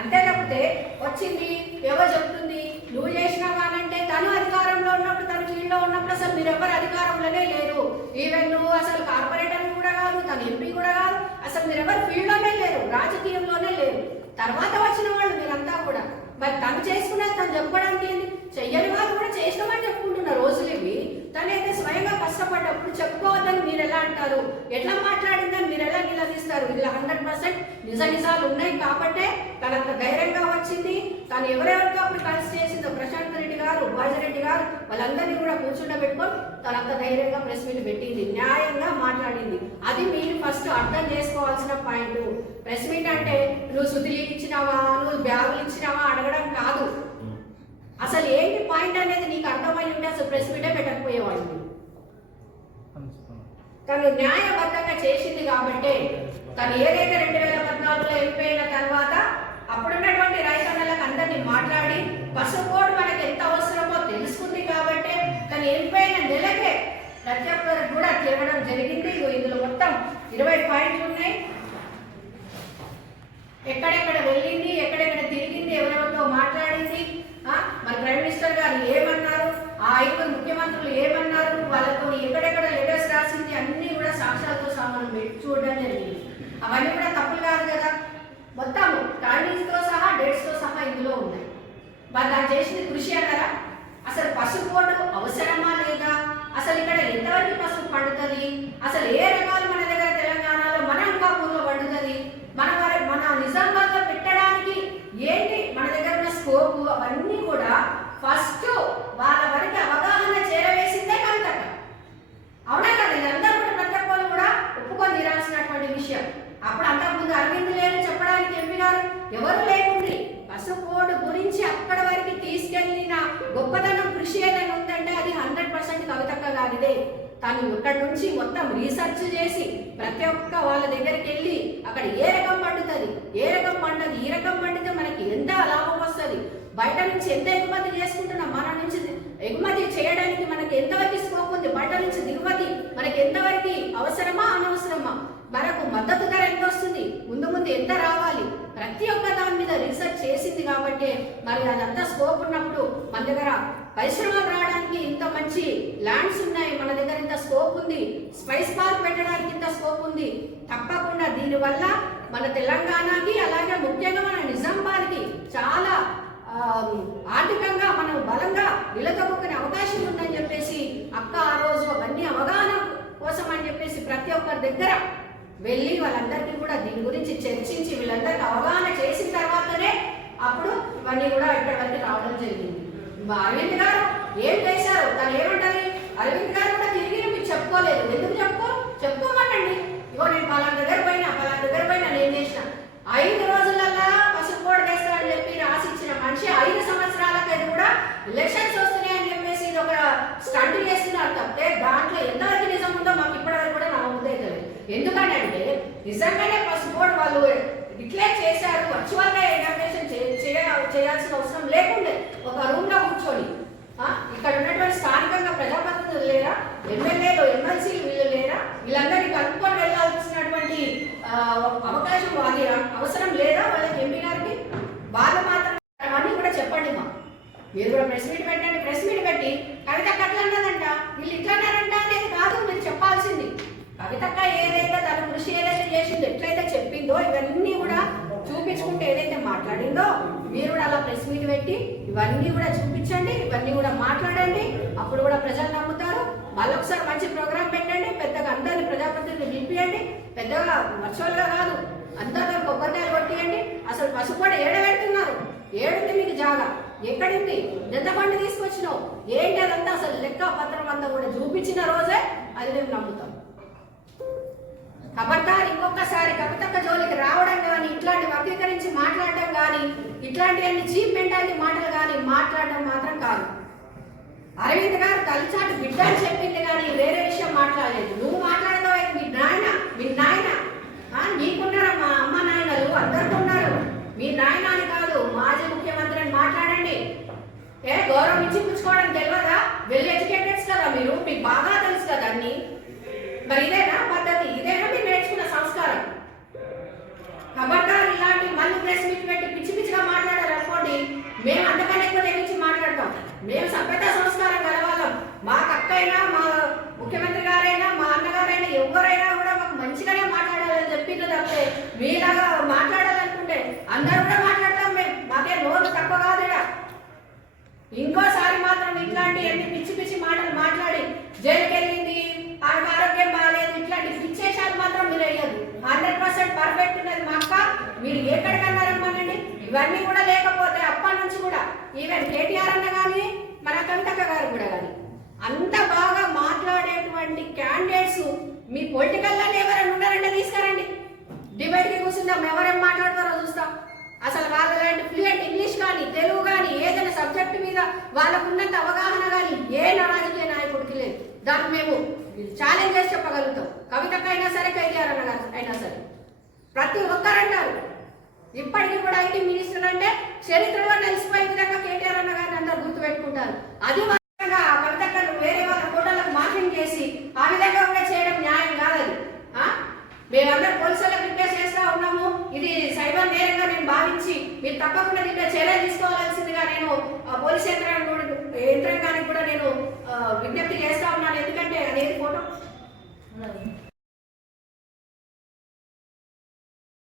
అంతే తప్పితే వచ్చింది ఎవరు చెప్తుంది? నువ్వు చేసినావా అంటే తను అధికారంలో ఉన్నప్పుడు తను ఫీల్డ్లో ఉన్నప్పుడు అసలు మీరెవ్వరు అధికారంలోనే లేరు. ఈవెన్ నువ్వు అసలు కార్పొరేటర్ కూడా కాదు తను ఎంపీ కూడా కాదు అసలు మీరెవ్వరు ఫీల్డ్లోనే లేరు రాజకీయంలోనే లేరు. తర్వాత వచ్చిన వాళ్ళు మీరంతా కూడా. మరి తను చేసుకున్నది తను చెప్పడం కష్టపడ్డప్పుడు చెప్పుకోవద్దని మీరు ఎలా అంటారు? ఎట్లా మాట్లాడిందని మీరు ఎలా నిలదీస్తారు? ఇలా హండ్రెడ్ పర్సెంట్ నిజ నిజాలు ఉన్నాయి కాబట్టే తనంత ధైర్యంగా వచ్చింది. తను ఎవరెవరితో అప్పుడు కలిసి చేసిందో ప్రశాంత్ రెడ్డి గారు బాజిరెడ్డి గారు వాళ్ళందరినీ కూడా కూర్చుండబెట్టుకొని తనంత ధైర్యంగా ప్రెస్ మీట్ పెట్టింది. న్యాయంగా మాట్లాడింది. అది మీరు ఫస్ట్ అర్థం చేసుకోవాల్సిన పాయింట్. ప్రెస్ మీట్ అంటే నువ్వు సుతిలి ఇచ్చినావా? నువ్వు బ్యాగులు ఇచ్చినావా? అడగడం కాదు. అసలు ఏంటి పాయింట్ అనేది నీకు అర్థమై ఉంటే అసలు ప్రెస్ మీటే పెట్టకపోయేవాడు నువ్వు. తను న్యాయబద్ధంగా చేసింది కాబట్టి తను ఏదైతే రెండు వేల పద్నాలుగులో వెళ్ళిపోయిన తర్వాత అప్పుడున్నటువంటి రైతన్నలకు అందరినీ మాట్లాడి పసుపోడు మనకి ఎంత అవసరమో తెలుసుకుంది కాబట్టి తను వెళ్ళిపోయిన నెలకే ప్రతి ఒక్కరికి కూడా తిరగడం జరిగింది. ఇందులో మొత్తం ఇరవై పాయింట్లు ఉన్నాయి. ఎక్కడెక్కడ వెళ్ళింది ఎక్కడెక్కడ తిరిగింది ఎవరెవరితో మాట్లాడింది మరి ప్రైమ్ మినిస్టర్ గారు ఏ ఆ ఐదుగురు ముఖ్యమంత్రులు ఏమన్నారు వాళ్ళతో ఎక్కడెక్కడ లెటర్స్ రాసింది అన్ని కూడా సాక్ష్యాలతో సహా పెట్టి చూడడం జరిగింది. అవన్నీ కూడా తప్పులు కాదు కదా. మొత్తం టైమింగ్స్తో సహా డేట్స్తో సహా ఇందులో ఉన్నాయి. మరి దాన్ని చేసింది కృషి అంటారా? అసలు పసుపు కోడు అవసరమా లేదా? అసలు ఇక్కడ ఎంతవరకు పసుపు పండుతుంది? అసలు ఏ రకాలు మన దగ్గర తెలంగాణలో మన అంకాపూర్లో పండుతుంది మన వారి మన నిజామాబాద్లో పెట్టడానికి ఏంటి మన దగ్గర ఉన్న స్కోప్ అవన్నీ కూడా ఫస్ట్ వాళ్ళ వరకు అవగాహన చేరవేసిందే కవితక్క అవునా కదా ఇదంతా కూడా ప్రతి ఒక్కరు కూడా ఒప్పుకొని తీరాల్సినటువంటి విషయం అప్పుడు అంతకుముందు అరవింద్ లేరు చెప్పడానికి ఎంపీ గారు. ఎవరు లేకుండ్రి? పసుపోడు గురించి అక్కడ వరకు తీసుకెళ్ళిన గొప్పతనం కృషి ఏదైనా ఉందంటే అది హండ్రెడ్ పర్సెంట్ కవితక్క గారిదే. తను ఇక్కడ నుంచి మొత్తం రీసెర్చ్ చేసి ప్రతి ఒక్క వాళ్ళ దగ్గరికి వెళ్ళి అక్కడ ఏ రకం పండుతుంది? ఏ రకం పండదు? ఈ రకం పండితే మనకి ఎంత లాభం వస్తుంది? బయట నుంచి ఎంత ఎగుమతి చేసుకుంటున్నాం? మన నుంచి ఎగుమతి చేయడానికి మనకి ఎంతవరకు స్కోప్ ఉంది? బయట నుంచి దిగుమతి మనకి ఎంతవరకు అవసరమా అనవసరమా? మనకు మద్దతు ధర ఎంత వస్తుంది ముందు ముందు ఎంత రావాలి ప్రతి ఒక్క దాని మీద రీసెర్చ్ చేసింది కాబట్టి మరి అదంతా స్కోప్ ఉన్నప్పుడు మన దగ్గర పరిశ్రమలు రావడానికి ఇంత మంచి ల్యాండ్స్ ఉన్నాయి. మన దగ్గర ఇంత స్కోప్ ఉంది. స్పైస్ పార్క్ పెట్టడానికి ఇంత స్కోప్ ఉంది. తప్పకుండా దీనివల్ల మన తెలంగాణకి అలాగే ముఖ్యంగా మన నిజామాబాద్కి చాలా ఆర్థికంగా మనం బలంగా నిలదొక్కునే అవకాశం ఉందని చెప్పేసి అక్క ఆ రోజు అవన్నీ అవగాహన కోసం అని చెప్పేసి ప్రతి ఒక్కరి దగ్గర వెళ్ళి వాళ్ళందరికీ కూడా దీని గురించి చర్చించి వీళ్ళందరికీ అవగాహన పని కూడా ఇక్కడ వరకు రావడం జరిగింది. మా అరవింద్ గారు ఏం చేశారు? తను ఏమంటారు అరవింద్ గారు కూడా తిరిగి మీకు చెప్పుకోలేదు. ఎందుకు చెప్పుకో చెప్పుకోమనండి ఇగో నేను పలానా దగ్గర పోయినా పలానా దగ్గర పోయినా నేను చేసిన. ఐదు రోజులల్లా పసుపు కూడా వేస్తాడని చెప్పి రాసి ఇచ్చిన మనిషి ఐదు సంవత్సరాలకైతే కూడా ఎలక్షన్స్ వస్తున్నాయని చెప్పేసి ఇది ఒక స్టంట్ చేస్తున్నారు తప్పితే దాంట్లో ఎంతవరకు నిజం ఉందో మాకు ఇప్పటివరకు కూడా నా ముందే తెలియదు. ఎందుకంటే నిజంగానే పసుపు వాళ్ళు డిక్లేర్ చేశారు వర్చువల్గా చేయాల్సిన అవసరం లేకుండే. ఒక రూమ్లో కూర్చొని ఇక్కడ ఉన్నటువంటి స్థానికంగా ప్రజాప్రతినిధులు లేరా? ఎమ్మెల్యేలు ఎమ్మెల్సీలు వీళ్ళు లేరా? వీళ్ళందరికీ కనుక్కొని వెళ్ళాల్సినటువంటి అవకాశం అది అవసరం లేదా వాళ్ళకి ఎంపీ గారికి వాళ్ళు మాత్రం అవన్నీ కూడా చెప్పండి మా. మీరు కూడా ప్రెస్ మీట్ పెట్టండి ప్రెస్ మీట్ పెట్టి కవిత అట్లా అన్నదంట. వీళ్ళు ఇట్లా అన్నారంట అనేది కాదు మీరు చెప్పాల్సింది. కవితక్క ఏదైతే తన కృషి ఏదైతే చేసిందో ఎట్లయితే చెప్పిందో ఇవన్నీ కూడా చూపించుకుంటే ఏదైతే మాట్లాడిందో మీరు కూడా అలా ప్రెస్ మీట్ పెట్టి ఇవన్నీ కూడా చూపించండి ఇవన్నీ కూడా మాట్లాడండి. అప్పుడు కూడా ప్రజలు నమ్ముతారు. మళ్ళొకసారి మంచి ప్రోగ్రామ్ పెట్టండి. పెద్దగా అందరిని ప్రజాప్రతినిధులు నింపియండి పెద్దగా వర్చువల్గా కాదు అందరూ కొబ్బరికాయలు కొట్టియండి. అసలు పసుపు కూడా ఏడ పెడుతున్నారు? ఏడుంది మీకు జాగా? ఎక్కడుంది? నిద్ర పండు తీసుకొచ్చినావు? ఏంటి అదంతా? అసలు లెక్క పత్రం అంతా కూడా చూపించిన రోజే అది మేము నమ్ముతాం. ఖబర్దార్ ఇంకొకసారి కవితక్క జోలికి రావడం కానీ ఇట్లాంటి వర్గీకరించి మాట్లాడటం కానీ ఇట్లాంటి అన్ని చీప్ మెంటాలిటీ మాటలు కానీ మాట్లాడడం మాత్రం కాదు. అరవింద్ గారు తల్లిచాటు బిడ్డ అని చెప్పింది కానీ వేరే విషయం మాట్లాడలేదు. నువ్వు మాట్లాడతావు మీ నాయన మీ నాయన. నీకున్నారా మా అమ్మ నాయనలు అందరికీ ఉన్నారు. మీ నాయన అని కాదు మాజీ ముఖ్యమంత్రి అని మాట్లాడండి. ఏ గౌరవం ఇచ్చి పుచ్చుకోవడం తెలియదా వెల్ ఎడ్యుకేటెడ్స్ కదా మీరు మీకు బాగా తెలుసు కదా అన్ని. మరి ఇదేనా? ప్రెస్ మీట్ పెట్టి పిచ్చి పిచ్చిగా మేము అంతకన్నా ఎక్కువ తెగించి మాట్లాడతాం? మేము సభ్యత సంస్కారం కలవాళ్ళం మా అక్కైనా మా ముఖ్యమంత్రి గారైనా మా అన్నగారైనా ఎవరైనా కూడా మాకు మంచిగానే మాట్లాడాలని చెప్పింది తప్పే మీలాగా మాట్లాడాలనుకుంటే అందరూ కూడా మాట్లాడతాం మేము. మాకే నోరు తక్కువ కాదు ఇంకోసారి మాత్రం ఇట్లాంటి ఎన్ని పిచ్చి పిచ్చి మాటలు మాట్లాడి జైలుకి వెళ్ళింది ఆమెకు ఆరోగ్యం బాగాలేదు ఇట్లాంటి పిచ్చేషాలు మాత్రం మీరు వేయదు హండ్రెడ్ పర్సెంట్ పర్ఫెక్ట్ ఉన్నది మా అక్క. మీరు ఎక్కడికైనా ఇవన్నీ కూడా లేకపోతే అప్పటి నుంచి కూడా ఈవెన్ కేటీఆర్ అన్న కానీ మన కవితక్క గారు కూడా కానీ అంత బాగా మాట్లాడేటువంటి క్యాండిడేట్స్ మీ పొలిటికల్లోనే ఎవరైనా ఉన్నారంటే తీసుకురండి. డిబేట్కి కూర్చుందాం ఎవరేం మాట్లాడతారో చూస్తాం. అసలు వాళ్ళ లాంటి ఫ్లూయెంట్ ఇంగ్లీష్ కానీ తెలుగు కానీ ఏదైనా సబ్జెక్ట్ మీద వాళ్ళకున్నంత అవగాహన కానీ ఏ రాజకీయ నాయకుడికి లేదు. దాన్ని మేము ఛాలెంజ్ చేసి చెప్పగలుగుతాం. కవితకైనా సరే కేటీఆర్ అన్న అయినా సరే. ప్రతి ఒక్కరంటారు ఇప్పటికీ కూడా ఐటీ మినిస్టర్ అంటే చరిత్రలో నిలిచిపోయే విధంగా కేటీఆర్ అన్న గారిని గుర్తు పెట్టుకుంటారు అది మాత్రంగా కవితక్కను వేరే వాళ్ళ కోటలకు మార్కింగ్ చేసి ఆ విధంగా కూడా చేయడం న్యాయం కాదది. మేమందరూ మేమందరం పోలీసులకు రిక్వెస్ట్ చేస్తా ఉన్నాము. ఇది సైబర్ నేరంగా నేను భావించి మీరు తప్పకుండా దీంట్లో చర్యలు తీసుకోవాల్సిందిగా నేను పోలీస్ యంత్రాంగం కూడా- యంత్రాంగానికి కూడా నేను విజ్ఞప్తి చేస్తా ఉన్నాను. ఎందుకంటే అదేది ఫోటో?